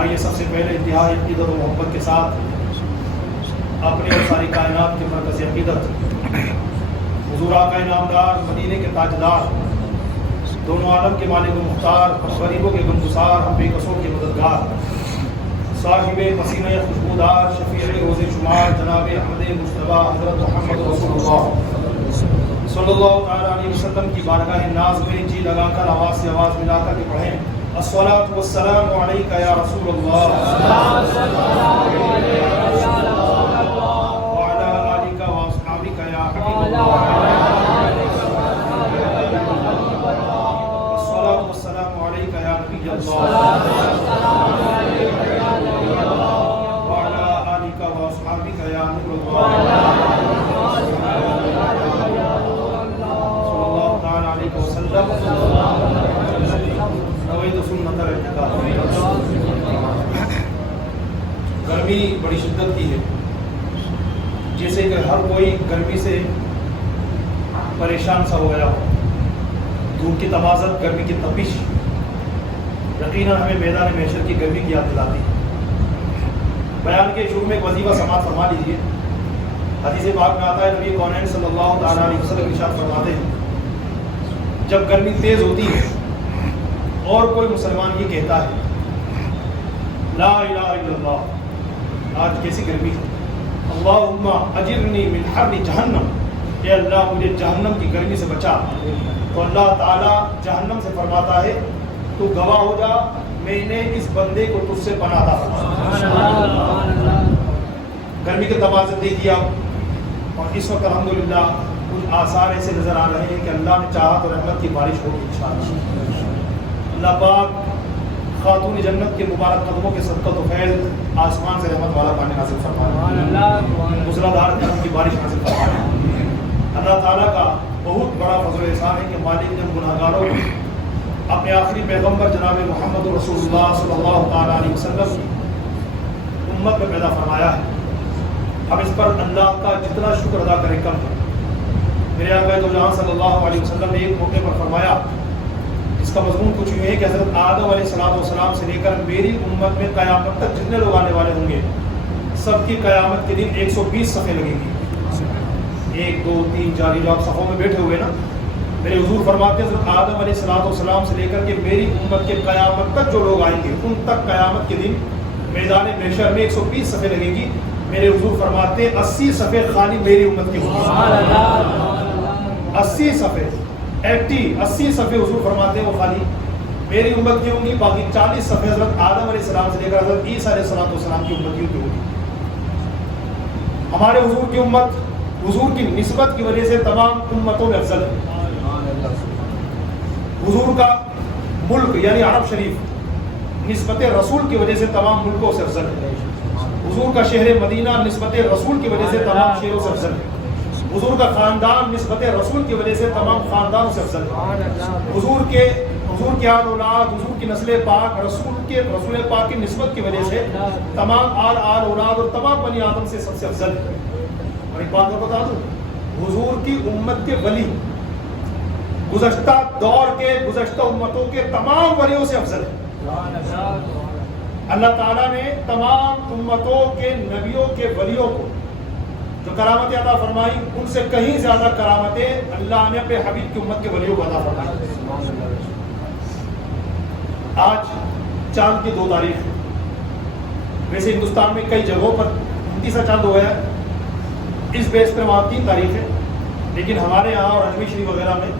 آئیے سب سے پہلے انتہائی عقیدت و محبت کے ساتھ اپنی اور ساری کائنات کے مرکز عقیدت حضور آقا نامدار مدینے کے تاجدار دونوں عالم کے مالک و مختار غریبوں کے غمگسار ہم بے قصور کے مددگار صاحب پسینہ خوشبودار شفیع روز شمار جناب احمد مصطفیٰ حضرت محمد رسول اللہ صلی اللہ تعالیٰ علیہ وسلم کی بارگاہ ناز میں جی لگا کر آواز سے آواز ملا کر کے پڑھیں الصلاۃ والسلام علیک یا رسول اللہ وعلی آلک واصحابک یا حبیب اللہ الصلاۃ والسلام علیک یا نبی اللہ وعلی آلک واصحابک یا نور اللہ گرمی بڑی شدت کی ہے، جیسے کہ ہر کوئی گرمی سے پریشان سا ہو گیا ہو. دھوپ کی تمازت، گرمی کی تپش یقیناً ہمیں میدان محشر کی گرمی کی یاد دلاتی ہے. بیان کے شروع میں ایک وظیفہ سماعت فرما لیجیے. حدیث پاک میں آتا ہے نبی کونین صلی اللہ تعالیٰ علیہ وسلم ارشاد فرماتے ہیں جب گرمی تیز ہوتی ہے اور کوئی مسلمان یہ کہتا ہے لا الہ الا اللہ، آج کیسی گرمی ہے، اللہم اجرنی من حر جہنم، اے اللہ مجھے جہنم کی گرمی سے بچا، تو اللہ تعالیٰ جہنم سے فرماتا ہے تو گواہ ہو جا میں نے اس بندے کو تجھ سے پناہ عطا فرمایا. گرمی کے تمازت دیکھیے آپ، اور اس وقت الحمدللہ کچھ آثار ایسے نظر آ رہے ہیں کہ اللہ نے چاہا تو رحمت کی بارش ہوگی انشاءاللہ. اللہ پاک خاتون جنت کے مبارک قدموں کے صدقہ و فیض آسمان سے رحمت والا پانی نازل فرمائے، موسلادھار کرم کی بارش نازل فرمائے. اللہ تعالیٰ کا بہت بڑا فضل و احسان ہے کہ مالک نے گناہگاروں کو اپنے آخری پیغمبر جناب محمد رسول اللہ صلی اللہ تعالیٰ علیہ وسلم کی امت میں پیدا فرمایا ہے. ہم اس پر اللہ کا جتنا شکر ادا کریں کم ہے. میرے آقا دو جہاں صلی اللہ علیہ وسلم نے ایک موقع پر فرمایا جس کا مضمون کچھ یوں ہے کہ حضرت آدم علیہ السلام سے لے کر میری امت میں قیامت تک جتنے لوگ آنے والے ہوں گے سب کی قیامت کے دن 120 صفحے لگیں گی. 1 2 3 4 جو آپ صفوں میں بیٹھے ہوئے نا، میرے حضور فرماتے ہیں حضرت آدم علیہ السلام سے لے کر کے میری امت کے قیامت تک جو لوگ آئیں گے ان تک قیامت کے دن میدان محشر میں 120 صفحے لگیں گی. میرے حضور فرماتے ہیں 80 صفحے خالی میری امت کے ہوں گے. 80 صفحے 80 صفحے حضور فرماتے ہیں وہ خالی میری امت کی ہوں گی. باقی 40 صفحے حضرت آدم علیہ السلام سے لے کر حضرت عیسیٰ علیہ السلام کی امتیوں کی ہوگی. ہمارے حضور کی امت حضور کی نسبت کی وجہ سے تمام امتوں میں افضل ہے. حضور کا ملک یعنی عرب شریف نسبت رسول کی وجہ سے تمام ملکوں سے افضل ہے. حضور کا شہر مدینہ نسبت رسول کی وجہ سے تمام شہروں سے افضل ہے. حضور کا خاندان نسبت رسول کی وجہ سے تمام خاندانوں سے افضل ہے. حضور کے آل اولاد، حضور کی نسل پاک رسول پاک کی نسبت کی وجہ سے تمام آل اولاد اور تمام بنی آدم سے سب سے افضل ہے. اور ایک بات میں بتا دوں، حضور کی امت کے ولی گزشتہ دور کے گزشتہ امتوں کے تمام ولیوں سے افضل ہے. اللہ تعالیٰ نے تمام امتوں کے نبیوں کے ولیوں کو جو کرامتیں عطا فرمائی ان سے کہیں زیادہ کرامتیں اللہ نے اپنے حبیب کی امت کے ولیوں کو عطا فرمائی. آج چاند کی 2 تاریخ ہے. ویسے ہندوستان میں کئی جگہوں پر 29 چاند ہوا ہے، اس بیس پر وہاں 3 تاریخ ہے، لیکن ہمارے یہاں اور اجمیر شریف وغیرہ میں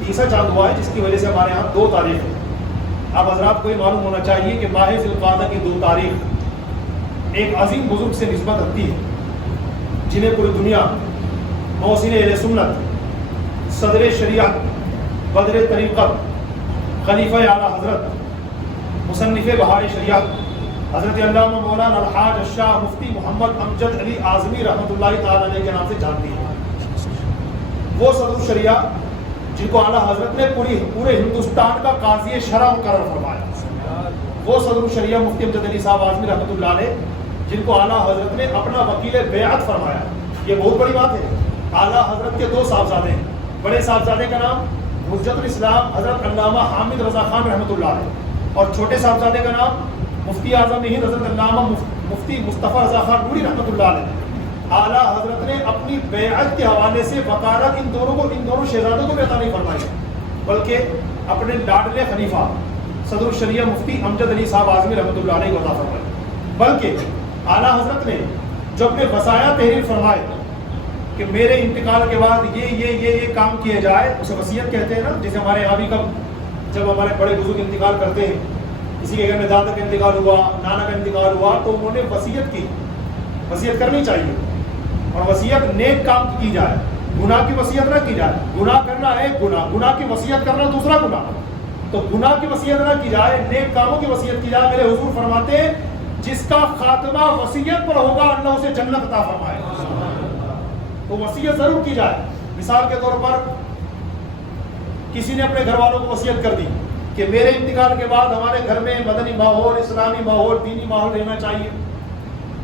30 چاند ہوا ہے جس کی وجہ سے ہمارے یہاں 2 تاریخ ہے. اب حضرات کو یہ معلوم ہونا چاہیے کہ ماہ ذی القعدہ کی 2 تاریخ ایک عظیم بزرگ سے نسبت رکھتی ہے جنہیں پوری دنیا محسن اہل سنت، صدر شریعت، بدر طریقت، خلیفہ اعلیٰ حضرت، مصنف بہار شریعت حضرت علامہ مولانا الحاج الشاہ مفتی محمد امجد علی اعظمی رحمۃ اللہ تعالی علیہ کے نام سے جانتی ہے. وہ صدر شریعہ جن کو اعلیٰ حضرت نے پورے ہندوستان کا قاضی شرع مقرر فرمایا. وہ صدر شریعہ مفتی امجد علی صاحب اعظمی رحمۃ اللہ علیہ جن کو اعلیٰ حضرت نے اپنا وکیل بیعت فرمایا. یہ بہت بڑی بات ہے. اعلیٰ حضرت کے 2 صاحبزادے ہیں. بڑے صاحبزادے کا نام حجت الاسلام حضرت علامہ حامد رضا خان رحمۃ اللہ علیہ، اور چھوٹے صاحبزادے کا نام مفتی اعظم ہند حضرت علامہ مفتی مصطفیٰ رضا خان نوری رحمۃ اللہ علیہ اعلیٰ حضرت نے اپنی بیعت کے حوالے سے وکالت ان دونوں شہزادوں کو بھی عطا نہیں فرمائی، بلکہ اپنے لاڈلے خلیفہ صدر الشریعہ مفتی امجد علی صاحب اعظمی رحمۃ اللہ علیہ کو عطا فرمائی، بلکہ اعلیٰ حضرت نے جو اپنے وصایا تحریر فرمائے کہ میرے انتقال کے بعد یہ کام کیے جائے، اسے وصیت کہتے ہیں نا، جیسے ہمارے یہاں بھی جب ہمارے بڑے بزرگ انتقال کرتے ہیں، کسی کے گھر میں دادا کا انتقال ہوا، نانا کا انتقال ہوا، تو انہوں نے وصیت کی، وصیت کرنی چاہیے، اور وصیت نیک کام کی جائے، گناہ کی وصیت نہ کی جائے، گناہ کرنا ایک گناہ، گناہ کی وصیت کرنا دوسرا گناہ، تو گناہ کی وصیت نہ کی جائے، نیک کاموں کی وصیت کی جائے۔ میرے حضور فرماتے ہیں جس کا خاتمہ وصیت پر ہوگا اللہ اسے جنت عطا فرمائے، تو وصیت ضرور کی جائے۔ مثال کے طور پر کسی نے اپنے گھر والوں کو وصیت کر دی کہ میرے انتقال کے بعد ہمارے گھر میں مدنی ماحول، اسلامی ماحول، دینی ماحول رہنا چاہیے،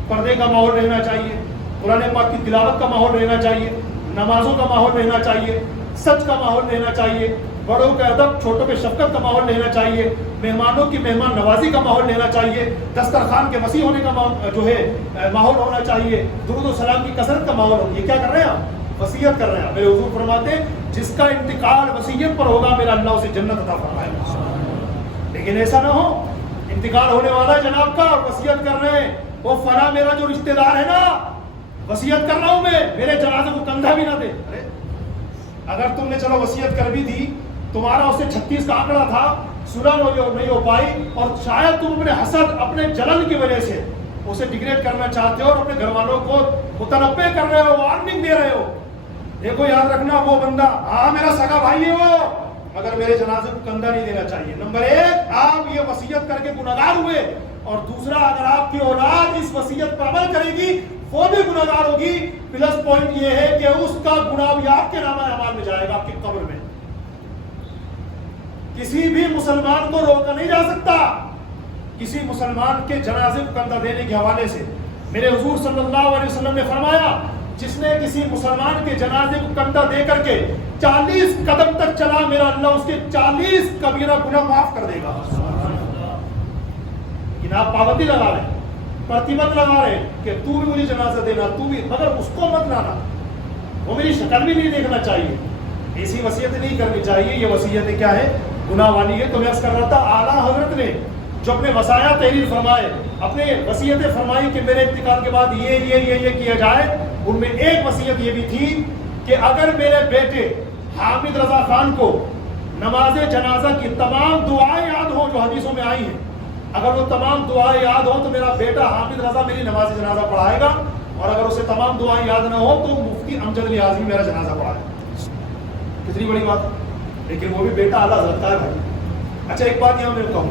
پردے کا ماحول رہنا چاہیے، قرآن پاک کی تلاوت کا ماحول رہنا چاہیے، نمازوں کا ماحول رہنا چاہیے، سچ کا ماحول رہنا چاہیے، بڑوں کا ادب، چھوٹوں پہ شفقت کا ماحول رہنا چاہیے، مہمانوں کی مہمان نوازی کا ماحول رہنا چاہیے، دسترخوان کے وسیع ہونے کا ماحول ہونا چاہیے، درود و سلام کی کثرت کا ماحول ہو۔ یہ کیا کر رہے ہیں آپ؟ وصیت کر رہے ہیں۔ میرے حضور فرماتے ہیں جس کا انتقال وصیت پر ہوگا میرا اللہ اسے جنت عطا فرمائے گا۔ لیکن ایسا نہ ہو انتقال ہونے والا ہے جناب کا اور وصیت کر رہے ہیں وہ فلاں میرا جو رشتہ دار ہے نا، وصیت کر رہا ہوں میں، میرے جنازے کو کندھا بھی نہ دے۔ اگر تم نے چلو وصیت کر بھی دی، تمہارا اس سے 36 کا آنکڑا تھا، صلح نہیں ہو پائی، اور شاید تم اپنے حسد، اپنے جلن کی وجہ سے اسے ڈیگریڈ کرنا چاہتے ہو اور اپنے گھر والوں کو متنبع کر رہے ہو، وارننگ دے رہے ہو، دیکھو یاد رکھنا وہ بندہ ہاں میرا سگا بھائی ہے وہ، اگر میرے جنازے کو کندھا نہیں دینا چاہیے۔ نمبر 1 آپ یہ وصیت کر کے گنہگار ہوئے، اور دوسرا اگر آپ کی اولاد اس وصیت پر عمل کرے گی وہ بھی گنہگار ہوگی۔ پلس پوائنٹ یہ ہے کہ اس کا گناہ بھی آپ کے نامہ اعمال میں جائے گا، آپ کی قبر میں۔ کسی بھی مسلمان کو روکا نہیں جا سکتا کسی مسلمان کے جنازے کو کندھا دینے کے حوالے سے۔ میرے حضور صلی اللہ علیہ وسلم نے فرمایا جس نے کسی مسلمان کے جنازے کو کندھا دے کر کے 40 قدم تک چلا، میرا اللہ اس کے 40 کبیرہ گناہ معاف کر دے گا۔ آپ پابندی لگا رہے ہیں، پرتیبت لگا رہے ہیں کہ تو بھی مجھے جنازہ دینا، تو بھی، مگر اس کو مت لانا، وہ میری شکل بھی نہیں دیکھنا چاہیے، ایسی وصیت نہیں کرنی چاہیے۔ یہ وصیت کیا ہے؟ گناہ والی ہے۔ تو میں عرض کر رہا تھا اعلیٰ حضرت نے جو اپنے وصایا تحریر فرمائے، اپنے وصیتیں فرمائی کہ میرے انتقال کے بعد یہ کیا جائے، ان میں ایک وصیت یہ بھی تھی کہ اگر میرے بیٹے حامد رضا خان کو نماز جنازہ کی تمام دعائیں یاد ہوں جو حدیثوں میں آئی ہیں، اگر وہ تمام دعائیں یاد ہوں تو میرا بیٹا حامد رضا میری نماز جنازہ پڑھائے گا، اور اگر اسے تمام دعائیں یاد نہ ہو تو مفتی امجد علی اعظمی میرا جنازہ پڑھائے گا۔ کتنی بڑی بات ہے، لیکن وہ بھی بیٹا اعلیٰ حضرت کا ہے بھائی۔ اچھا ایک بات یہاں میں کہوں،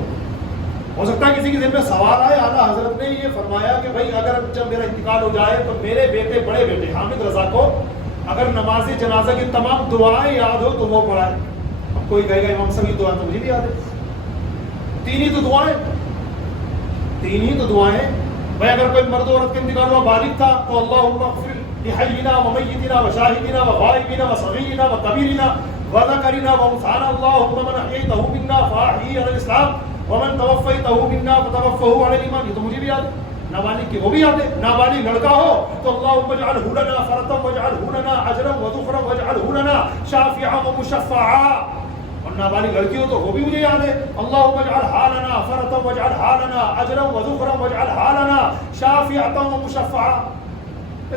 ہو سکتا ہے کسی کے ذہن میں سوال آئے، اعلیٰ حضرت نے یہ فرمایا کہ بھائی اگر جب میرا انتقال ہو جائے تو میرے بیٹے، بڑے بیٹے حامد رضا کو اگر نماز جنازہ کی تمام دعائیں یاد ہو تو وہ پڑھائے۔ اب کوئی کہے گا امام صاحب یہ دعائیں تو مجھے بھی یاد ہے، تین ہی تو دعائیں بھائی، اگر کوئی مرد و عورت کے انتقال ہوا، بالغ تھا تو اللہم اغفر لحینا ومیتنا وشاہدنا وغائبنا وصغیرنا وکبیرنا وذکرنا وانثانا اللہم من احییتہ منا فاحیہ علی الاسلام ومن توفیتہ منا فتوفہ علی الایمان۔ یہ تو مجھے بھی یاد ہے، نابالغ کی وہ بھی یاد ہے۔ نابالغ لڑکا ہو تو اللہم اجعلہ لنا فرطا واجعلہ لنا اجرا وذخرا واجعلہ لنا شافعا ومشفعا، اور نابالغ لڑکی ہو تو وہ بھی مجھے یاد ہے، اللہم اجعلھا لنا فرطا واجعلھا لنا اجرا وذخرا واجعلھا لنا شافعا ومشفعا۔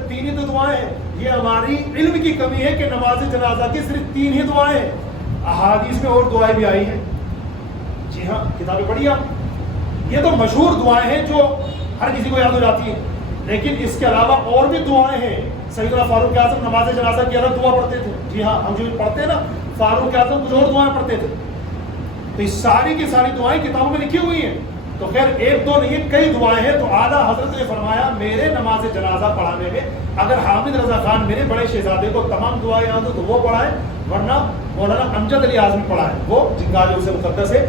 تین ہی تو دعائیں ہیں۔ یہ ہماری علم کی کمی ہے کہ نماز جنازہ کی صرف تین ہی دعائیں ہیں، احادیث میں اور دعائیں بھی آئی ہیں۔ جی ہاں، کتابیں پڑھی آپ، یہ تو مشہور دعائیں ہیں جو ہر کسی کو یاد ہو جاتی ہیں، لیکن اس کے علاوہ اور بھی دعائیں ہیں۔ سیدنا فاروق اعظم نماز جنازہ کی الگ دعا پڑھتے تھے، جی ہاں ہم جو پڑھتے ہیں نا، فاروق اعظم کچھ اور دعائیں پڑھتے تھے، تو یہ ساری کی ساری دعائیں کتابوں میں لکھی ہوئی ہیں۔ تو خیر ایک دو نہیں، کئی دعائیں ہیں۔ تو اعلیٰ حضرت نے فرمایا میرے نماز جنازہ پڑھانے میں اگر حامد رضا خان میرے بڑے شہزادے کو تمام دعائیں یاد ہو تو وہ پڑھائیں، ورنہ مولانا امجد علی اعظمی پڑھائیں، وہ جن کا جو سے مقدس ہے،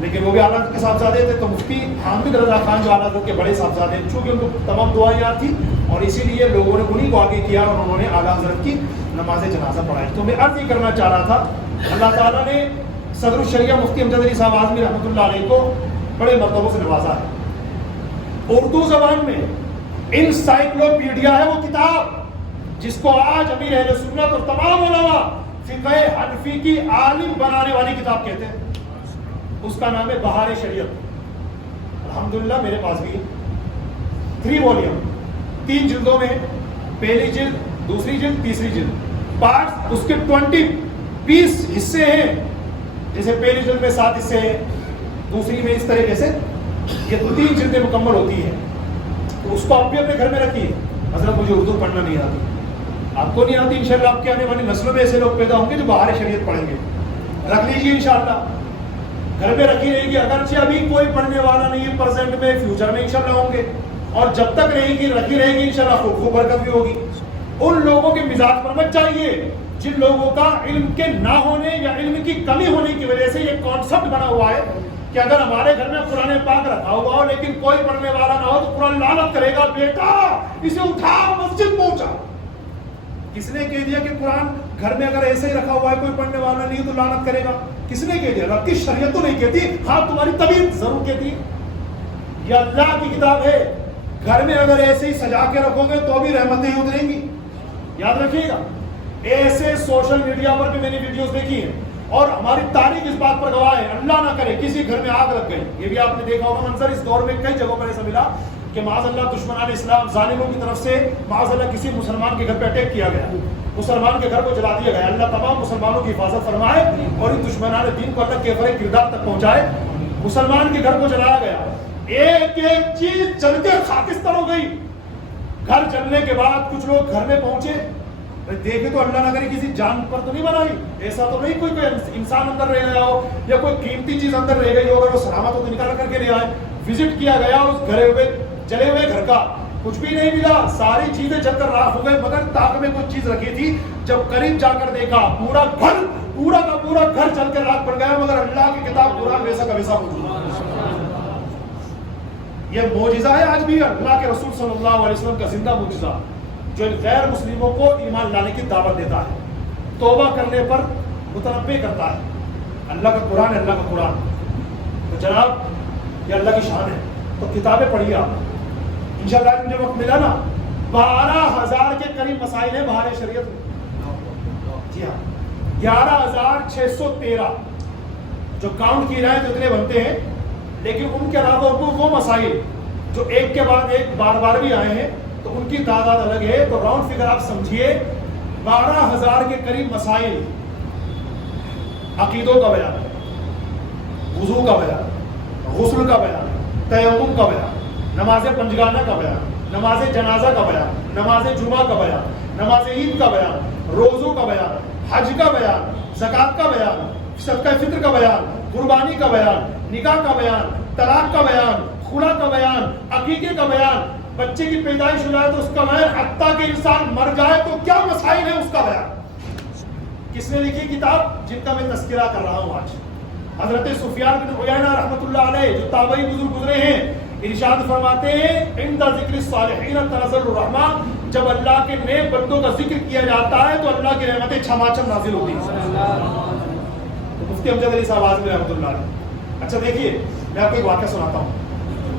لیکن وہ بھی اعلیٰ حضرت کے صاحبزادے تھے، تو مفتی حامد رضا خان جو اعلیٰ حضرت کے بڑے صاحبزادے ہیں، چونکہ ان کو تمام دعائیں یاد تھی اور اسی لیے لوگوں نے انہیں کو آگے کیا اور انہوں نے اعلیٰ حضرت کی نماز جنازہ پڑھائی۔ تو میں عرض یہ کرنا چاہ رہا تھا، اللہ تعالیٰ نے صدر الشریعہ مفتی امجد علی صاحب اعظمی رحمۃ اللہ علیہ کو بڑے مرتبوں سے نوازا ہے، اردو زبان میں انسائکلوپیڈیا ہے وہ کتاب جس کو آج امیر اہل سنت اور تمام علماء فقہ حنفی کی عالم بنانے والی کتاب کہتے ہیں. اس کا نام ہے بہار شریعت. الحمدللہ میرے پاس بھی 3 والیوم 3 جلدوں میں، پہلی جلد، دوسری جلد، تیسری جلد. پارٹس اس کے 20 حصے ہیں. جیسے پہلی جلد میں 7 حصے ہیں، دوسری میں اس طریقے سے یہ 3 جلدیں مکمل ہوتی ہیں. تو اس کو آپ بھی اپنے گھر میں رکھیے. حضرت مجھے اردو پڑھنا نہیں آتی. آپ کو نہیں آتی، انشاءاللہ آپ کے آنے والی نسلوں میں ایسے لوگ پیدا ہوں گے جو بہار شریعت پڑھیں گے. رکھ لیجیے انشاءاللہ، گھر میں رکھی رہے گی. اگرچہ ابھی کوئی پڑھنے والا نہیں ہے پریزنٹ میں، فیوچر میں انشاءاللہ ہوں گے. اور جب تک رہے گی رکھی رہے گی انشاءاللہ خوب برکت بھی ہوگی. ان لوگوں کے مزاج پر مت چاہیے جن لوگوں کا علم کے نہ ہونے یا علم کی کمی ہونے کی وجہ سے یہ کانسیپٹ بنا ہوا ہے کہ اگر ہمارے گھر میں قرآن پاک رکھا ہوا ہو لیکن کوئی پڑھنے والا نہ ہو تو قرآن لعنت کرے گا. بیٹا اسے اٹھا مسجد پہنچا. کس نے کہہ دیا کہ قرآن گھر میں اگر ایسے ہی رکھا ہوا ہے کوئی پڑھنے والا نہیں تو لعنت کرے گا؟ کس نے کہہ دیا؟ رب کی شریعت تو نہیں کہتی، ہاں تمہاری طبیعت ضرور کہتی ہے. یہ اللہ کی کتاب ہے. گھر میں اگر ایسے ہی سجا کے رکھو گے تو بھی رحمتیں اتریں گی. یاد رکھیے گا. ایسے سوشل میڈیا پر بھی میں نے ویڈیوز دیکھی ہیں اور ہماری تاریخ اس بات پر گواہ ہے. اللہ نہ کرے کسی گھر میں آگ لگ گئی. یہ بھی آپ نے دیکھا ہوگا منظر. اس دور میں کئی جگہوں پر ایسا ملا کہ معاذ اللہ دشمنان اسلام ظالموں کی طرف سے معاذ اللہ کسی مسلمان کے گھر پہ اٹیک کیا گیا، مسلمان کے گھر کو جلا دیا گیا. اللہ تمام مسلمانوں کی حفاظت فرمائے اور ان دشمنان دین کو اللہ کے فرے کردار تک پہنچائے. مسلمان کے گھر کو جلایا گیا. ایک ایک چیز جل کے خاکستر ہو گئی. گھر جلنے کے بعد کچھ لوگ گھر میں پہنچے، دیکھے تو اللہ نہ کرے کسی جان پر تو نہیں بنائی، ایسا تو نہیں کوئی انسان اندر رہ گیا ہو یا کوئی قیمتی چیز اندر رہ گئی ہو، اگر وہ سلامت ہو تو نکال کر کے لے آئے. وزٹ کیا گیا اس جلے ہوئے گھر کا، کچھ بھی نہیں ملا. ساری چیزیں جل کر راکھ ہو گئی مگر طاق میں کچھ چیز رکھی تھی. جب قریب جا کر دیکھا پورا کا پورا گھر جل کر راکھ پڑ گیا مگر اللہ کی کتاب قرآن ویسا کا ویسا موجود. یہ معجزہ ہے آج بھی اللہ کے رسول صلی اللہ علیہ وسلم کا زندہ معجزہ جو غیر مسلموں کو ایمان لانے کی دعوت دیتا ہے، توبہ کرنے پر متنبہ کرتا ہے. اللہ کا قرآن ہے، اللہ کا قرآن. تو جناب یہ اللہ کی شان ہے. تو کتابیں پڑھیے آپ. انشاءاللہ مجھے وقت ملا نا 12,000 کے قریب مسائل ہیں بہار شریعت میں. جی ہاں 11,613 جو کاؤنٹ کی جائے تو اتنے بنتے ہیں. لیکن ان کے علاوہ وہ مسائل جو ایک کے بعد ایک بار بار بھی آئے ہیں تو ان کی تعداد الگ ہے. تو راؤنڈ فگر آپ سمجھیے 12,000 کے قریب مسائل. عقیدوں کا بیان، وضو کا بیان، غسل کا بیان، تیمم کا بیان، نماز پنجگانہ کا بیان، نماز جنازہ کا بیان، نماز جمعہ کا بیان، نماز عید کا بیان، روزوں کا بیان، حج کا بیان، زکوٰۃ کا بیان، صدقہ فطر کا بیان، قربانی کا بیان، نکاح کا بیان، طلاق کا بیان، خلا کا بیان، عقیقے کا بیان، بچے کی پیدائش ہو جائے تو اس کا بیان، حتیٰ کہ انسان مر جائے تو کیا مسائل ہے اس کا بیان. کس نے لکھی کتاب جن کا میں تذکرہ کر رہا ہوں آج؟ حضرت سفیان بن عیینہ رحمۃ اللہ علیہ جو تابعی بزرگ گزرے ہیں، ارشاد فرماتے ہیں عند ذکر الصالحین تنزل الرحمہ. جب اللہ کے نیک بندوں کا ذکر کیا جاتا ہے تو اللہ کی رحمتیں چھماچم نازل ہوتی ہیں. مفتی امجد علی صاحب اعظمی رحمۃ اللہ علیہ. اچھا دیکھیے میں آپ کو ایک واقعہ سناتا ہوں.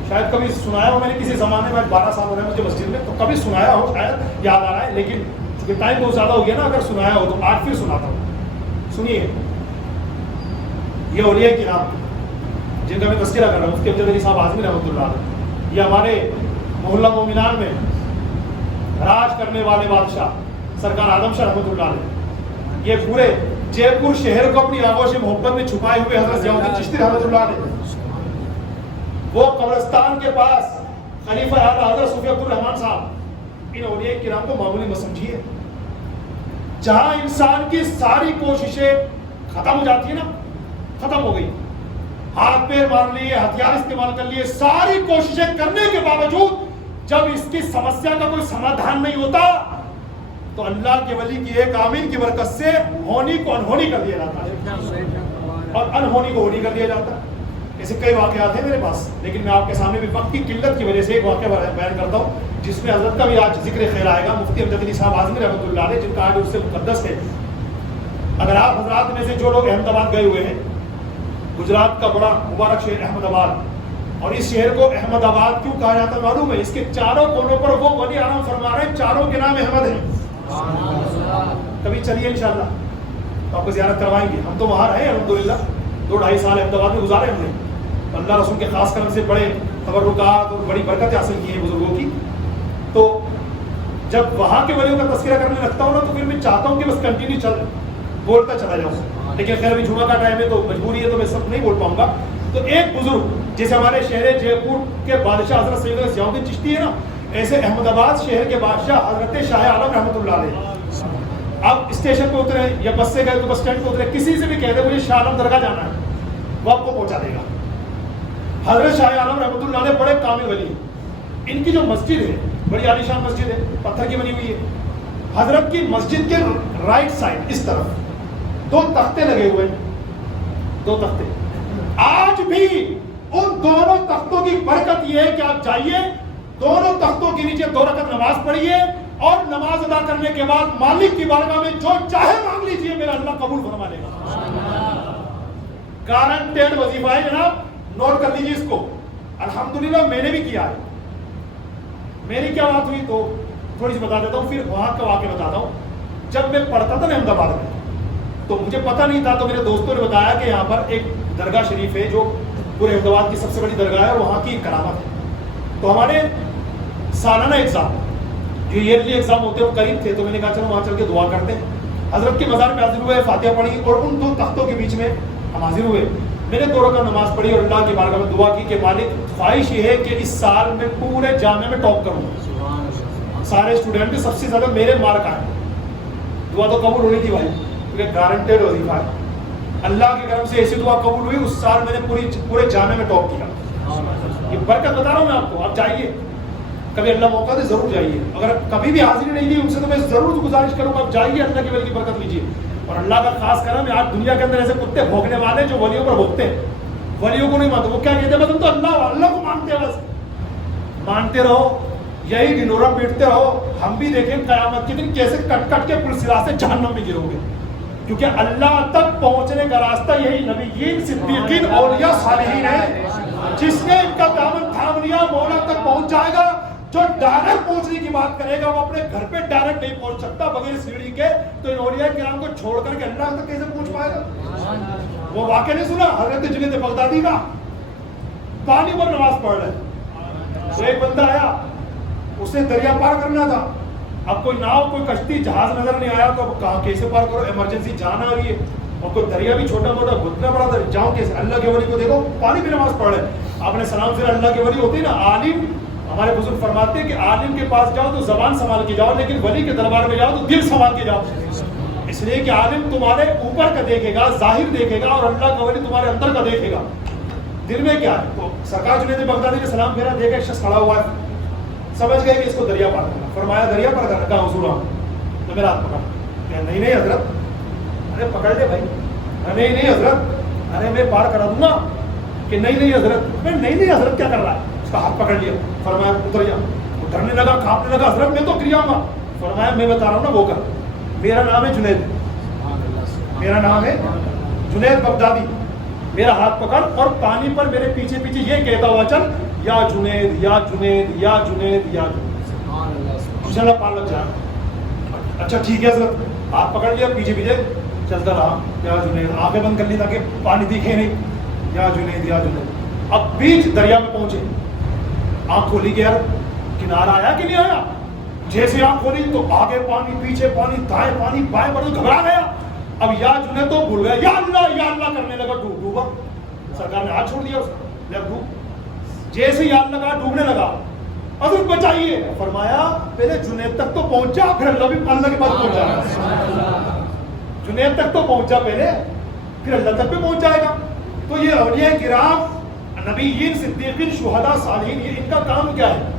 شاید کبھی سنایا ہو میں نے کسی زمانے میں، 12 سال ہو رہے ہیں مجھے مسجد میں، تو کبھی سنایا ہو شاید یاد آ رہا ہے، لیکن چونکہ ٹائم بہت زیادہ ہو گیا نا، اگر سنایا ہو تو آج پھر سناتا ہوں. سنیے یہ اولیاء کرام جن کا میں تذکرہ کر رہا ہوں، مفتی امجد علی صاحب اعظمی رحمۃ اللہ علیہ، یہ ہمارے محلہ مومنان میں راج کرنے والے بادشاہ سرکار آدم شاہ رحمۃ اللہ علیہ، یہ پورے جے پور شہر کو اپنی آغوش محبت میں چھپائے ہوئے حضرت ضیاء الدین چشتی رحمۃ اللہ علیہ، وہ قبرستان کے پاس خلیفہ اعلیٰ حضرت صوفی عبد الرحمان صاحب. ان اولیاء کرام کو معمولی مت سمجھیے. جہاں انسان کی ساری کوششیں ختم ہو جاتی ہیں نا، ختم ہو گئی، ہاتھ پیر مار لیے، ہتھیار استعمال کر لیے، ساری کوششیں کرنے کے باوجود جب اس کی سمسیا کا کوئی سمادھان نہیں ہوتا تو اللہ کے ولی کی ایک آمین کی برکت سے ہونی کو انہونی کر دیا جاتا ہے اور انہونی کو ہونی کر دیا جاتا ہے. ایسے کئی واقعات ہیں میرے پاس، لیکن میں آپ کے سامنے بھی وقت کی قلت کی وجہ سے ایک واقعہ بیان کرتا ہوں جس میں حضرت کا بھی آج ذکر خیر آئے گا. مفتی امجد علی صاحب اعظمی رحمۃ اللہ علیہ جن کا آج اس سے مقدس ہے. اگر آپ حضرات میں سے جو لوگ احمد آباد گئے ہوئے ہیں، گجرات کا بڑا مبارک شہر احمد آباد، اور اس شہر کو احمد آباد کیوں کہا جاتا ہے معلوم ہے؟ اس کے چاروں کونوں پر وہ ولی اعظم فرما رہے ہیں چاروں کے نام احمد ہیں. کبھی چلیے انشاءاللہ تو آپ کو زیارت کروائیں گے. ہم تو وہاں رہے الحمدللہ 2-2.5 سال احمد آباد میں گزارے ہم نے. اللہ رسول کے خاص کرم سے بڑے تبرکات اور بڑی برکتیں حاصل کی ہیں بزرگوں کی. تو جب وہاں کے ولیوں کا تذکرہ کرنے لگتا ہوں نا تو پھر میں چاہتا ہوں کہ بس کنٹینیو بولتا چلا جاؤں. لیکن خیر ابھی جمعہ کا ٹائم ہے تو مجبوری ہے تو میں سب نہیں بول پاؤں گا. تو ایک بزرگ جیسے ہمارے شہر جے پور کے بادشاہ حضرت سید ضیاء الدین چشتی ہے نا، ایسے احمد آباد شہر کے بادشاہ حضرت شاہ عالم رحمۃ اللہ علیہ. آپ اسٹیشن پہ اترے یا بس سے گئے تو بس اسٹینڈ پہ اترے، کسی سے بھی کہہ دیں مجھے شاہ عالم درگاہ جانا ہے وہ آپ کو پہنچا دے گا. حضرت شاہ عالم رحمۃ اللہ علیہ بڑے کامل ولی ہیں. ان کی جو مسجد ہے بڑی عالیشان مسجد ہے، پتھر کی بنی ہوئی ہے. حضرت کی مسجد کے رائٹ سائڈ اس طرف 2 تختے لگے ہوئے ہیں. 2 تختے. آج بھی ان دونوں تختوں کی برکت یہ ہے کہ آپ جائیے دونوں تختوں کے نیچے 2 رکعت نماز پڑھیے اور نماز ادا کرنے کے بعد مالک کی بارگاہ میں جو چاہے مانگ لیجیے میرا اللہ قبول فرما لے گا. گارنٹیڈ وظیفہ ہے جناب، نوٹ کر لیجیے اس کو. الحمدللہ میں نے بھی کیا ہے. میری کیا بات ہوئی تو تھوڑی سی بتا دیتا ہوں، پھر وہاں کا واقعہ بتاتا ہوں. جب میں پڑھتا تھا نا احمد آباد میں تو مجھے پتہ نہیں تھا، تو میرے دوستوں نے بتایا کہ یہاں پر ایک درگاہ شریف ہے جو پورے احمد آباد کی سب سے بڑی درگاہ ہے اور وہاں کی کرامت ہے. تو ہمارے سالانہ ایگزام جو ایئرلی ایگزام ہوتے ہیں وہ قریب تھے، تو میں نے کہا چلو وہاں چل کے دعا کرتے ہیں. حضرت کے مزار میں حاضر ہوئے، فاتحہ پڑھی اور ان 2 تختوں کے بیچ میں ہم حاضر ہوئے. میں نے 2 رکعت نماز پڑھی اور اللہ کی بارگاہ میں دعا کی کہ مالک خواہش یہ ہے کہ اس سال میں پورے جامعہ میں ٹاپ کروں. سارے اسٹوڈنٹ میں سب سے زیادہ میرے مارک آئے. دعا تو قبول ہونی تھی بھائی، کیونکہ گارنٹیڈ وظیفہ ہے. اللہ کے کرم سے ایسی دعا قبول ہوئی. اس سال میں نے پورے جامعہ میں ٹاپ کیا. یہ برکت بتا رہا ہوں میں آپ کو. آپ جائیے کبھی اللہ موقع دے ضرور جائیے. اگر کبھی بھی حاضری نہیں دی ان سے تو میں ضرور گزارش کروں گا آپ جائیے، اللہ کے ولی کی برکت لیجیے. اور اللہ کا خاص کرم ہے آج دنیا کے اندر ایسے کتے بھونکنے والے جو ولیوں پر بھونکتے ہیں، ولیوں کو نہیں مانتے. وہ کیا کہتے ہیں بس ہم تو اللہ کو مانتے ہیں. بس مانتے رہو، یہی ڈنورا پیٹتے رہو. ہم بھی دیکھیں قیامت کے دن کیسے کٹ کٹ کے پلسرا سے جہنم میں گرو گے. کیونکہ اللہ تک پہنچنے کا راستہ یہی نبیین، صدیقین، اولیاء، صالحین ہے. جس نے ان کا دامن تھام لیا مولا تک پہنچ جائے گا. جو ڈائریکٹ پہنچنے کی بات کرے گا وہ اپنے گھر پہ ڈائریکٹ نہیں پہنچ سکتا بغیر سیڑھی کے. تو ان اولیاء کرام کو چھوڑ کر کے اللہ تک کیسے پہنچ پائے گا؟ وہ واقعہ نہیں سنا حضرت جنید بغدادی کا؟ پانی پر نماز پڑھ رہے تو ایک بندہ آیا، اسے دریا پار کرنا تھا. اب کوئی ناؤ کوئی کشتی جہاز نظر نہیں آیا تو اب کہاں کیسے پار کرو، ایمرجنسی جان آ رہی ہے اور کوئی دریا بھی چھوٹا موٹا گھٹنا پڑا تھا. جاؤ کیسے؟ اللہ کے ولی کو دیکھو پانی پہ نماز پڑھ رہے. آپ نے سلام پھر اللہ کے ولی ہوتے ہیں نا عالم. ہمارے بزرگ فرماتے ہیں کہ عالم کے پاس جاؤ تو زبان سنبھال کے جاؤ، لیکن ولی کے دربار میں جاؤ تو دل سنبھال کے جاؤ. اس لیے کہ عالم تمہارے اوپر کا دیکھے گا، ظاہر دیکھے گا، اور اللہ کا ولی تمہارے اندر کا دیکھے گا دل میں کیا ہے. تو سرکار جنید بغدادی نے سلام پھیرا، دیکھا ایک شخص کھڑا ہوا ہے، سمجھ گئے کہ اس کو دریا پار کرنا. فرمایا دریا پار کرنا؟ کہا حضور تو میرا ہاتھ پکڑ. کہ نہیں حضرت. ارے پکڑ لے بھائی. نہیں حضرت، ارے میں پار کرا دوں گا. کہ نہیں حضرت. نہیں حضرت کیا کر رہا ہے؟ اس کا ہاتھ پکڑ لیا. فرمایا اتر جا. اترنے لگا، کانپنے لگا. حضرت میں تو گر جاؤں گا. فرمایا میں بتا رہا ہوں نا وہ کر. میرا نام ہے جنید، میرا نام ہے جنید بغدادی. میرا ہاتھ پکڑ اور پانی پر میرے پیچھے پیچھے یہ کہتا ہوا چل، یا جنید یا جنید یا جنید یا جنید. انشاءاللہ پار لگ جائے. اچھا ٹھیک ہے حضرت. ہاتھ پکڑ لیا، پیچھے پیچھے چلتا رہا. یا جنید. آنکھیں بند کر لی تاکہ پانی دکھے نہیں. یا جنید یا جنید. اب بیچ دریا میں پہنچے. آنکھ کھولی کہ یار کنارہ آیا کہ نہیں آیا. جیسے آنکھ کھولی تو آگے پانی، پیچھے پانی، دائیں پانی، بائیں پانی. گھبرا گیا. اب یا جنید تو بھول گیا، یا اللہ کرنے لگا. ڈوبا. سرکار نے ہاتھ چھوڑ دیا اس کا. لگ ڈوب. جیسے یا اللہ کہا ڈوبنے لگا. حضرت بچائیے. فرمایا پہلے جنید تک تو پہنچا، پھر اللہ بھی اللہ کے پاس پہنچا. جنید تک تو پہنچا پہلے، پھر اللہ تک بھی پہنچ جائے گا. تو یہ اولیاء کرام، نبیین، صدیقین، شہداء، صالحین، یہ ان کا کام کیا ہے؟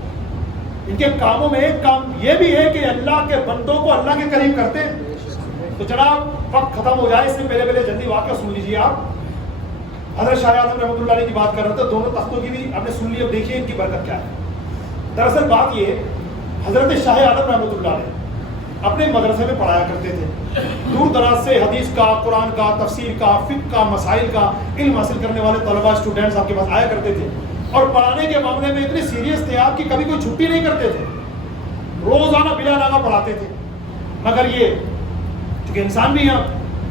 ان کے کاموں میں ایک کام یہ بھی ہے کہ اللہ کے بندوں کو اللہ کے قریب کرتے ہیں. تو جناب وقت ختم ہو جائے اس سے پہلے جلدی واقعہ سن لیجیے آپ. حضرت شاہ عالم رحمۃ اللہ علیہ کی بات کر رہا تھا. دونوں تختوں کی بھی آپ نے سن لی. اب دیکھیے ان کی برکت کیا ہے. دراصل بات یہ ہے، حضرت شاہ عالم رحمۃ اللہ علیہ اپنے مدرسے میں پڑھایا کرتے تھے. دور دراز سے حدیث کا، قرآن کا، تفسیر کا، فقہ کا، مسائل کا علم حاصل کرنے والے طلباء، اسٹوڈنٹس آپ کے پاس آیا کرتے تھے. اور پڑھانے کے معاملے میں اتنے سیریس تھے آپ کہ کبھی کوئی چھٹی نہیں کرتے تھے, روزانہ بلا ناغہ پڑھاتے تھے. مگر یہ چونکہ انسان بھی ہیں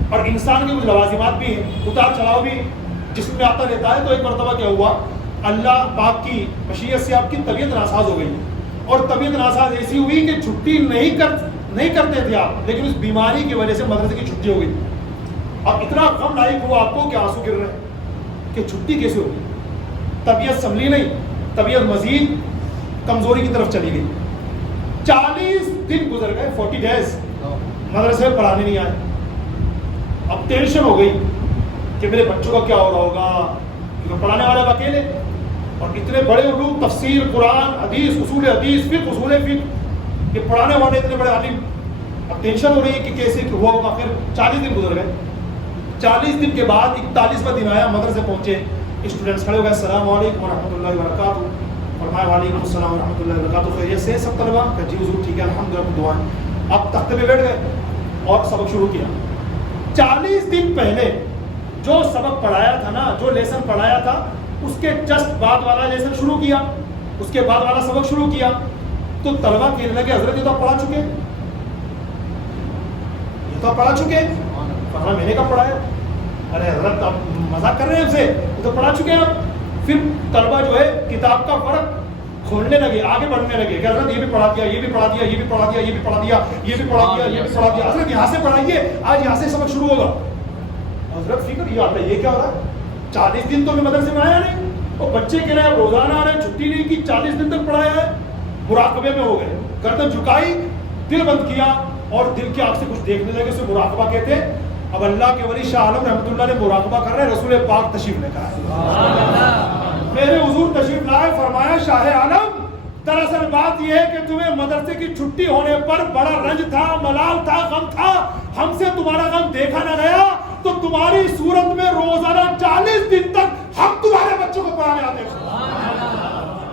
اور انسان کے کچھ لوازمات بھی ہیں, اتار چڑھاؤ بھی جسم میں آتا رہتا ہے. تو ایک مرتبہ کیا ہوا, اللہ پاک کی مشیت سے آپ کی طبیعت ناساز ہو گئی, اور طبیعت ناساز ایسی ہوئی کہ چھٹی نہیں کرتے تھے آپ, لیکن اس بیماری کی وجہ سے مدرسے کی چھٹی ہو گئی. اب اتنا غم لاحق ہوا آپ کو کہ آنسو گر رہے ہیں کہ چھٹی کیسے ہوگی. طبیعت سنبھلی نہیں, طبیعت مزید کمزوری کی طرف چلی گئی. 40 دن گزر گئے, 40 days مدرسے میں پڑھانے نہیں آئے. اب ٹینشن ہو گئی کہ میرے بچوں کا کیا ہو رہا ہوگا, کیونکہ پڑھانے والے اکیلے, اور اتنے بڑے علوم تفسیر, قرآن, حدیث, اصول حدیث, فقہ, اصول فقہ, یہ پڑھانے والے اتنے بڑے عالم. اب ٹینشن ہو رہی ہے کہ کیسے ہوا ہوگا. پھر 40 دن گزر گئے. 40 دن کے بعد 41واں دن آیا, مدرسے پہنچے, اسٹوڈنٹس کھڑے ہو گئے, السلام علیکم ورحمۃ اللہ وبرکاتہ. فرمایا وعلیکم السلام ورحمۃ اللہ وبرکاتہ, خیریت سے سب طلبا؟ کہ جی حضور ٹھیک ہے الحمدللہ, دعائیں. اب تختے پہ بیٹھ گئے اور سبق شروع کیا. 40 دن پہلے جو سبق پڑھایا تھا نا, جو لیسن پڑھایا تھا, اس کے جسٹ بعد والا لیسن شروع کیا, اس کے بعد والا سبق شروع کیا. تو طلبا کہنے لگے حضرت یہ تو پڑھا چکے, یہ تو پڑھا چکے. فرمایا میں نے کب پڑھایا؟ ارے حضرت آپ مذاق کر رہے ہیں, اسے یہ تو پڑھا چکے ہیں آپ. پھر طلبا جو ہے کتاب کا فرق کھولنے لگے, آگے بڑھنے لگے کہ حضرت یہ بھی پڑھا دیا, یہ بھی پڑھا دیا, یہ بھی پڑھا دیا, یہ بھی پڑھا دیا, یہ بھی پڑھا دیا, یہ بھی پڑھا دیا. حضرت یہاں سے پڑھائیے, آج یہاں سے سبق شروع ہوگا. حضرت فکر یہ آتا ہے یہ کیا ہو رہا ہے, 40 دن تو میں مدرسے میں آیا نہیں, اور بچے کہہ رہے ہیں روزانہ آ رہے ہیں, چھٹی نہیں کی, 40 دن تک پڑھایا ہے. مراقبے میں ہو گئے, گردن جھکائی, دل بند کیا, اور دل کی آنکھ سے کچھ دیکھنے لگے, اسے مراقبہ کہتے ہیں. اب اللہ کے ولی شاہ عالم رحمۃ اللہ نے مراقبہ کر رہے ہیں, رسول پاک تشریف لے کر آئے, میرے حضور تشریف لائے. فرمایا شاہ عالم دراصل بات یہ ہے کہ تمہیں مدرسے کی چھٹی ہونے پر بڑا رنج تھا, ملال تھا, غم تھا. ہم سے تمہارا غم دیکھا نہ گیا, تو تمہاری صورت میں روزانہ 40 دن تک ہم تمہارے بچوں کو پڑھانے آتے تھے.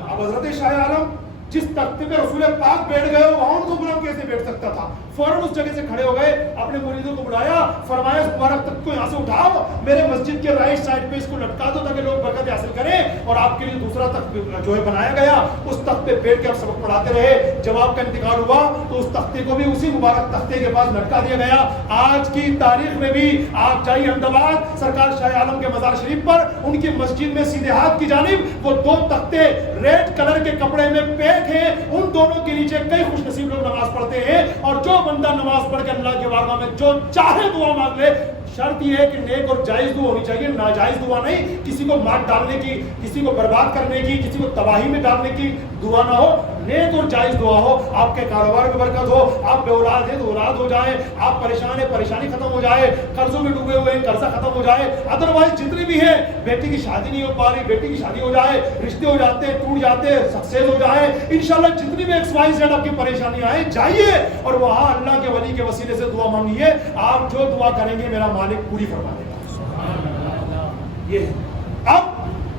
اب حضرت شاہ عالم جس تختے پہ رسول پاک بیٹھ گئے ہو, وہاں ان کو غلام کیسے بیٹھ سکتا تھا. فوراً اس جگہ سے کھڑے ہو گئے, اپنے مریدوں کو بلایا, فرمایا اس مبارک تخت کو یہاں سے اٹھاؤ, میرے مسجد کے رائٹ سائڈ پہ اس کو لٹکا دو تاکہ لوگ برکت حاصل کریں. اور آپ کے لیے دوسرا تخت جو ہے بنایا گیا, اس تخت پہ بیٹھ کے آپ سبق پڑھاتے رہے. جب آپ کا انتقال ہوا تو اس تختے کو بھی اسی مبارک تختے کے پاس لٹکا دیا گیا. آج کی تاریخ میں بھی آپ جائیے احمد آباد سرکار شاہ عالم کے مزار شریف پر, ان کی مسجد میں سیدھے ہاتھ کی جانب وہ 2 تختے ریڈ کلر کے کپڑے میں پیک ہیں. ان دونوں کے نیچے کئی خوش نصیب لوگ نماز پڑھتے ہیں, اور جو بندہ نماز پڑھ کے اللہ کے بارگاہ میں جو چاہے دعا مانگ لے. شرط یہ ہے کہ نیک اور جائز دعا ہونی چاہیے, ناجائز دعا نہیں, کسی کو مار ڈالنے کی, کسی کو برباد کرنے کی, کسی کو تباہی میں ڈالنے کی دعا نہ ہو. نیک اور جائز دعا ہو, آپ کے کاروبار میں برکت ہو, آپ بے اولاد ہیں تو اولاد ہو جائے, آپ پریشان ہیں پریشانی ختم ہو جائے, قرضوں میں ڈوبے ہوئے ہیں قرضہ ختم ہو جائے. ادروائز جتنی بھی ہیں, بیٹی کی شادی نہیں ہو پا رہی, بیٹی کی شادی ہو جائے, رشتے ہو جاتے ہیں ٹوٹ جاتے, سکسیس ہو جائے, انشاءاللہ جتنی بھی XYZ آپ کی پریشانی آئے, جائیے اور وہاں اللہ کے ولی کے وسیلے سے دعا مانگیے. آپ جو دعا کریں گے میرا مالک پوری فرما دے گا. یہ اب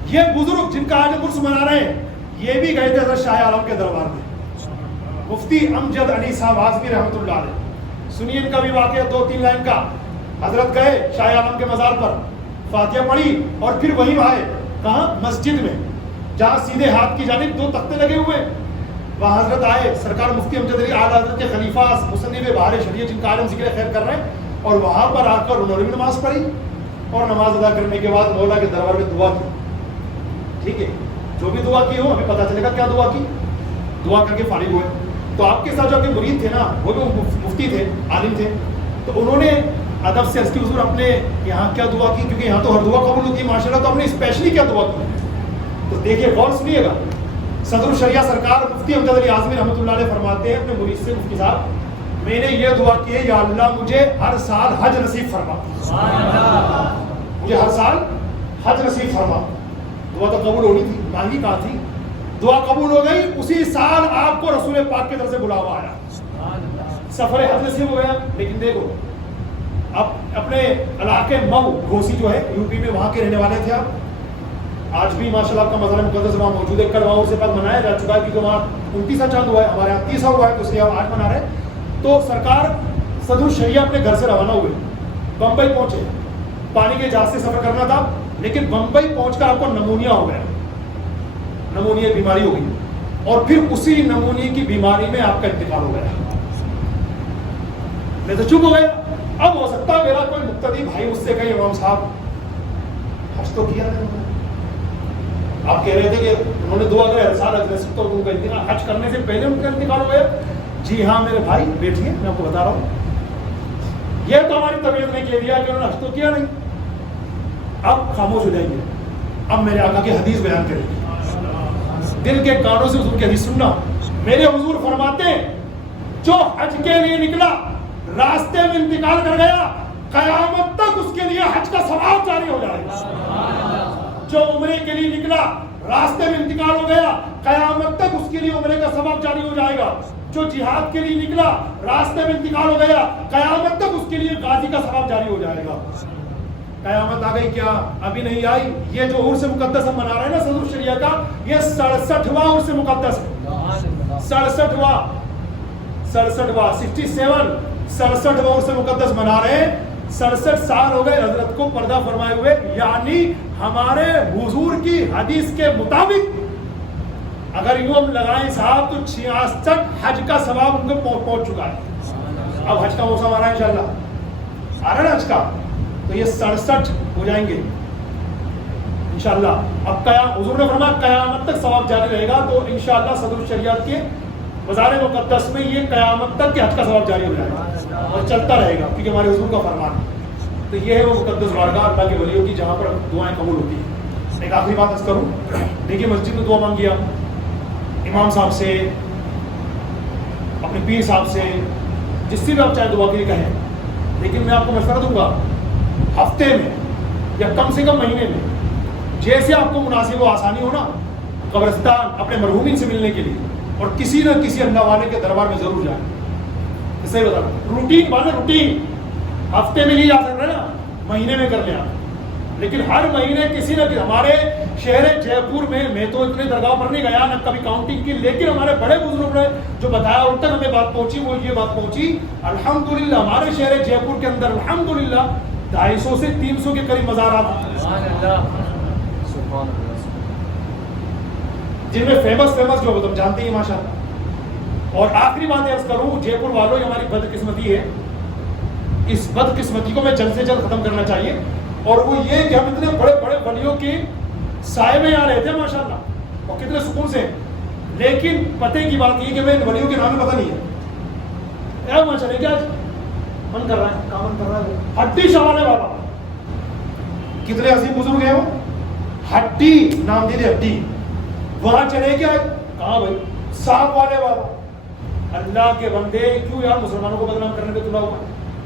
یہ بزرگ جن کا آج عرس منا رہے ہیں, یہ بھی گئے تھے حضرت شاہ عالم کے دربار میں. مفتی امجد علی صاحب اعظمی رحمۃ اللہ علیہ, سنیے ان کا بھی واقعہ 2-3 لائن کا. حضرت گئے شاہ عالم کے مزار پر, فاتحہ پڑھی, اور پھر وہیں آئے کہاں, مسجد میں, جہاں سیدھے ہاتھ کی جانب 2 تختے لگے ہوئے. وہاں حضرت آئے, سرکار مفتی امجد علی اعلیٰ حضرت کے خلیفہ مصنف بہار شریعت جن کا عالم ذکر خیر کر رہے ہیں, اور وہاں پر آ کر انہوں نے بھی نماز پڑھی, اور نماز ادا کرنے کے بعد مولا کے دربار میں دعا کی. ٹھیک ہے, جو بھی دعا کی ہو, ہمیں پتہ چلے گا کیا دعا کی. دعا کر کے فارغ ہوئے. تو آپ کے ساتھ جو آپ کے مرید تھے نا, وہ بھی مفتی تھے, عالم تھے, تو انہوں نے ادب سے اس کی حضور اپنے یہاں کیا دعا کی, کیونکہ یہاں تو ہر دعا قبول ہوتی ہے ماشاءاللہ, تو ہم نے اسپیشلی کیا دعا کی. تو دیکھیے غور سنیے گا, صدر الشریعہ سرکار مفتی امجد علی اعظمی رحمۃ اللہ علیہ فرماتے ہیں اپنے مرید سے, مفتی صاحب میں نے یہ دعا کی ہے, یا اللہ مجھے ہر سال حج نصیب فرما, مجھے ہر سال حج نصیب فرما. دعا تو قبول ہونی تھی, مانگی کہاں تھی, دعا قبول ہو گئی. اسی سال آپ کو رسول پاک کے طرف سے بلاوا آیا, سفر حج نصیب ہو گیا. لیکن دیکھو اب اپنے علاقے مئو گھوسی جو ہے یو پی میں, وہاں کے رہنے والے تھے آپ. آج بھی ماشاءاللہ آپ کا مزار مقدس وہاں موجود ہے. کل وہاں سے پاک منایا جا چکا ہے, کیونکہ وہاں 29واں چاند ہوا ہے, ہمارے یہاں 30واں ہوا ہے, تو اس لیے ہم آج منا رہے ہیں. تو سرکار صدر الشریعہ اپنے گھر سے روانہ ہوئے, بمبئی نمونیا بیماری ہو گئی اور پھر اسی نمونیا کی بیماری میں آپ کا انتقال ہو گیا. میں تو چپ ہو گیا. اب ہو سکتا ہے میرا کوئی مقتدی بھائی مجھ سے کہے امام صاحب حج تو کیا ہے, آپ کہہ رہے تھے کہ انہوں نے دعا کرے ہر سال حج کرنے سے پہلے ان کا انتقال ہو گیا. جی ہاں میرے بھائی بیٹھیے, میں آپ کو بتا رہا ہوں, یہ تو ہماری طبیعت نے کہہ دیا کہ انہوں نے حج تو کیا نہیں. اب خاموش ہو جائیں گے. اب میرے آقا کی حدیث بیان کریں گے, دل کے کانوں سے حضور کی حدیث سننا. میرے حضور فرماتے ہیں جو حج کے لیے نکلا راستے میں انتقال کر گیا قیامت تک اس کے لیے حج کا ثواب جاری ہو جائے گا. جو عمرے کے لیے نکلا راستے میں انتقال ہو گیا قیامت تک اس کے لیے عمرے کا ثواب جاری ہو جائے گا. جو جہاد کے لیے نکلا راستے میں انتقال ہو گیا قیامت تک اس کے لیے غازی کا ثواب جاری ہو جائے گا. قیامت آ گئی کیا؟ ابھی نہیں آئی. یہ جو عرس مقدس ہم منا رہے ہیں نا صدر الشریعہ کا, یہ 67واں عرس مقدس ہے. 67واں عرس مقدس منا رہے ہیں. 67 سال ہو گئے حضرت کو پردہ فرمائے ہوئے, یعنی ہمارے حضور کی حدیث کے مطابق اگر یوں ہم لگائیں صاحب تو 66 حج کا ثواب ان کو پہنچ چکا ہے. اب حج کا موسم آ رہا ہے انشاءاللہ, آ رہا ہے نا حج کا, تو یہ 67 ہو جائیں گے انشاءاللہ. اب حضور نے فرمایا قیامت تک ثواب جاری رہے گا, تو انشاءاللہ صدر الشریعت کے مزار مقدس میں یہ قیامت تک کے حج کا ثواب جاری ہو جائے گا اور چلتا رہے گا, کیونکہ ہمارے حضور کا فرمان ہے. تو یہ ہے وہ مقدس بارگاہ اللہ کے ولیوں کی جہاں پر دعائیں قبول ہوتی ہیں. ایک آخری بات عرض کروں, دیکھیے مسجد میں دعا مانگی آپ امام صاحب سے, اپنے پیر صاحب سے, جس سے بھی آپ چاہے دعا کے لیے کہیں, لیکن میں آپ کو مشورہ دوں گا ہفتے میں یا کم سے کم مہینے میں جیسے آپ کو مناسب و آسانی ہو نا, قبرستان اپنے مرحومین سے ملنے کے لیے اور کسی نہ کسی اللہ والے کے دربار میں ضرور جائیں. صحیح بتا رہا ہوں, روٹین مانے روٹین, ہفتے میں نہیں جا سکتے نا, مہینے میں کر لیں آپ, لیکن ہر مہینے کسی نہ کسی. ہمارے شہر جے پور میں تو اتنے درگاہ پر نہیں گیا نہ کبھی کاؤنٹنگ کی, لیکن ہمارے بڑے بزرگ نے جو بتایا ان تک ہمیں بات پہنچی, وہ یہ بات پہنچی الحمدللہ ہمارے شہر جے پور کے اندر الحمدللہ 250 سے 300 کے قریب مزارات جن میں فیمس جو تم جانتے ہیں ماشاءاللہ. اور آخری بات عرض کروں, جے پور والوں یہ ہماری بدقسمتی ہے, اس بدقسمتی کو میں جلد سے جلد ختم کرنا چاہیے, اور وہ یہ کہ ہم اتنے بڑے بڑے ولیوں کے سائے میں یہاں رہتے ہیں ماشاءاللہ اور کتنے سکون سے, لیکن پتہ کی بات یہ کہ میں ان ولیوں کے نام پتہ نہیں ہے. وہاں چلے گیا من کر رہا ہے, کام من کر رہا ہے, ہڈی شاہ والے بابا, کتنے عظیم بزرگ ہیں وہ, ہڈی نام دے دے ہڈی, وہاں چلے گیا. کہاں بھائی صاحب والے بابا. اللہ کے بندے کیوں یار مسلمانوں کو بدنام کرنے پہ تلا ہوا,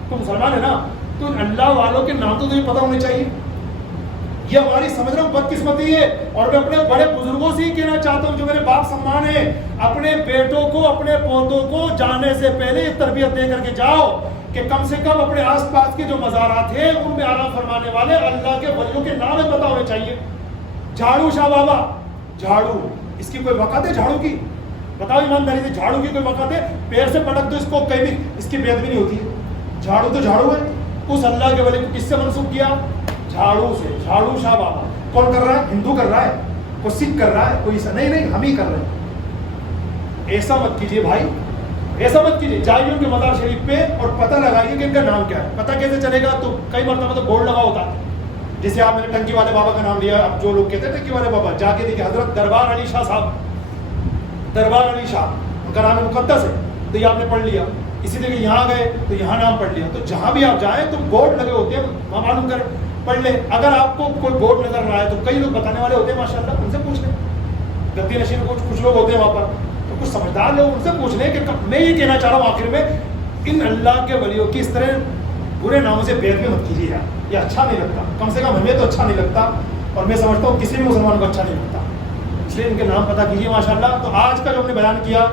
تو مسلمان ہے نا, تو اللہ والوں کے نام تو تمہیں پتہ ہونے چاہیے. یہ ہماری سمجھ رہا ہوں بدقسمتی ہے, اور میں اپنے بڑے بزرگوں سے ہی کہنا چاہتا ہوں جو میرے باپ سمان ہیں, اپنے بیٹوں کو اپنے پوتوں کو جانے سے پہلے یہ تربیت دے کر کے جاؤ کہ کم سے کم اپنے آس پاس کے جو مزارات ہیں ان میں آرام فرمانے والے اللہ کے ولیوں کے نام پتہ ہونے چاہیے. جھاڑو شاہ بابا, جھاڑو اس کی کوئی وقت ہے جھاڑو کی؟ بتاؤ ایمانداری سے, جھاڑو کی کوئی وقت ہے؟ پیر سے پٹک دو اس کو, کہیں بھی اس کی بیعت بھی نہیں ہوتی ہے. جھاڑو تو جھاڑو ہے. اس اللہ کے ولی کو کس سے منسوب کیا؟ جھاڑو سے. جھاڑو شاہ بابا کون کر رہا ہے؟ ہندو کر رہا ہے, کوئی سکھ کر رہا ہے, کوئی نہیں ہم ہی کر رہے ہیں. ایسا مت کیجیے بھائی, ایسا مت کیجیے. جائیے ان کے مزار شریف پہ اور پتہ لگائیے کہ ان کا نام کیا ہے. پتہ کیسے چلے گا؟ تو کئی مرتبہ تو بورڈ لگا ہوتا ہے, جیسے آپ نے ٹنکی والے بابا کا نام لیا, اب جو لوگ کہتے ہیں ٹنکی والے بابا, جا کے دیکھیں حضرت دربار علی شاہ صاحب, دربار علی شاہ ان کا نام مقدس ہے, تو یہ آپ نے پڑھ لیا. اسی طرح یہاں گئے تو یہاں نام پڑھ لیا. تو جہاں بھی آپ جائیں تو بورڈ لگے ہوتے ہیں, وہاں معلوم کریں, پڑھ لیں. اگر آپ کو کوئی بورڈ نظر نہ آئے تو کئی لوگ بتانے والے ہوتے ہیں ماشاءاللہ, ان سے پوچھ لیں. گدی نشین کچھ لوگ ہوتے ہیں وہاں پر, تو کچھ سمجھدار لوگ, ان سے پوچھ لیں کہ میں یہ کہنا چاہ رہا ہوں آخر میں, ان اللہ کے ولیوں کی اس طرح برے ناموں سے بیعت بھی مت کیجیے یار, یہ اچھا نہیں لگتا. کم سے کم ہمیں تو اچھا نہیں لگتا, اور میں سمجھتا ہوں کسی بھی مسلمان کو اچھا نہیں لگتا. اس لیے ان کے نام پتہ کیجیے ماشاءاللہ. تو آج کا جو ہم نے بیان کیا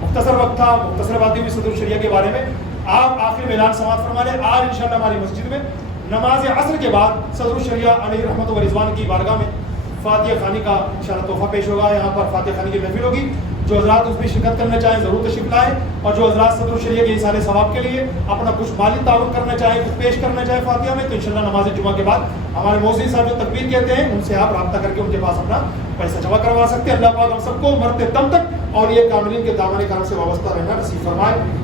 مختصر وقت تھا, مختصر باتیں ہوئی صدر الشریعہ کے بارے میں. آپ آخر میں اعلان سماعت فرما لیں. آج انشاءاللہ ہماری مسجد میں نماز عصر کے بعد صدر الشریعہ علیہ رحمت و رضوان کی بارگاہ میں فاتحہ خوانی کا انشاءاللہ تحفہ پیش ہوگا. یہاں پر فاتحہ خوانی کی محفل ہوگی. جو حضرات اس میں شرکت کرنا چاہیں ضرور تشریف لائیں, اور جو حضرات صدر الشریعہ کے اظہار ثواب کے لیے اپنا کچھ مالی تعاون کرنا چاہیں, کچھ پیش کرنا چاہیں فاتحہ میں, تو انشاءاللہ نماز جمعہ کے بعد ہمارے مؤذن صاحب جو تکبیر کہتے ہیں ان سے آپ رابطہ کر کے ان کے پاس اپنا پیسہ جمع کروا سکتے ہیں. اللہ پاک ہم سب کو مرتے دم تک اور یہ کاملین کے دامن کرم سے وابستہ رہنا نصیب فرمائے.